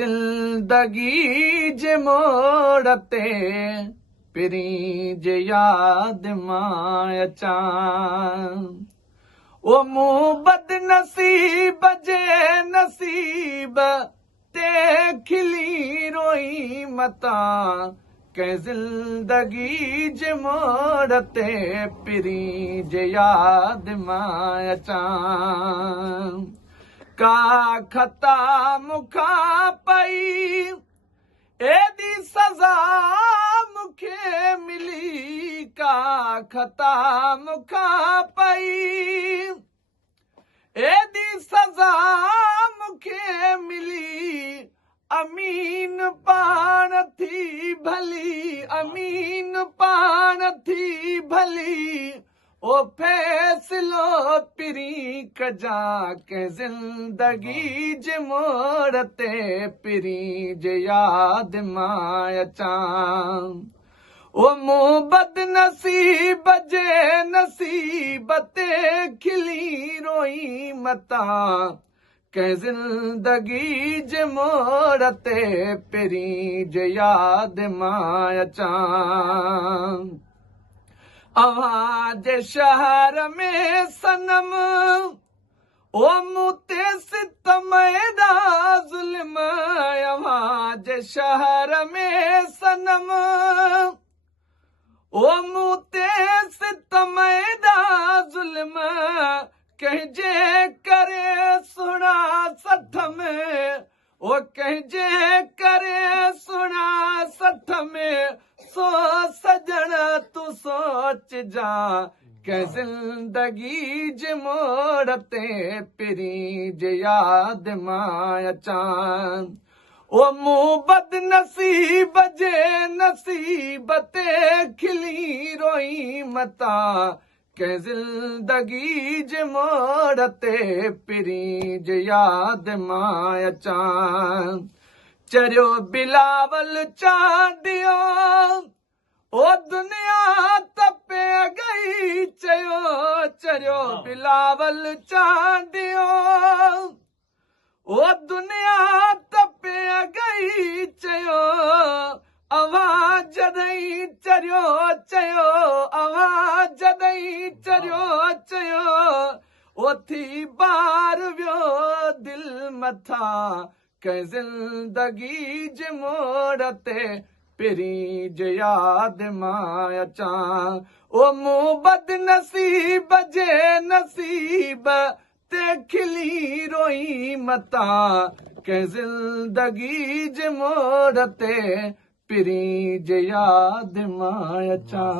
ज़िंदगी जे मोड़ ते पिरीं जे याद मां अचां ओ मूं बदनसीब जे नसीब ते खिली रोई मतां कंहिं ज़िंदगी जे मोड़ ते पिरीं जे याद मां अचां का खता मूंखां पई एॾी सज़ा मूंखे मिली का खता मूंखां पई एॾी सज़ा मूंखे मिली अमीन पाण थी भली अमीन पाण थी भली ओ फ़ैसिलो पिरीं कजां कंहिं ज़िंदगी जे मोड़ ते पिरीं जे याद मां अचां ओ मूं बदनसीब जे नसीब ते खिली रोई मतां कंहिं ज़िंदगी जे मोड़ ते पिरीं जे याद मां अचां अव्हां जे शहर में सनम ओ मूं ते सितम एॾा ज़ुल्म अव्हां जे शहर में सनम ओ मूं ते सितम एॾा ज़ुल्म कंहिंजे करे सुहिणा सठ में ओ कंहिंजे करे सुहिणा सठ में सो सजण तूं सोचजां कंहिं ज़िंदगी जे मोड़ ते पिरीं जे याद मां अचां ओ मूं बदनसीब जे नसीब ते खिली रोई मतां कंहिं ज़िंदगी जे मोड़ ते पिरीं जे याद मां अचां चरियो बिलावल चांडियो ओ दुनिया तपे गई चयो चरियो बिलावल चांडियो ओ दुनिया तपे गई चयो अव्हां जॾहिं चरियो चयो अव्हां जॾहिं चरियो चयो ओथी बार वियो दिलि मथां कंहिं ज़िंदगी जे मोड़ ते पिरीं जे याद मां अचां ओ मूं बदनसीब जे नसीब ते खिली रोई मतां कंहिं ज़िंदगी जे मोड़ ते पिरीं जे याद मां अचां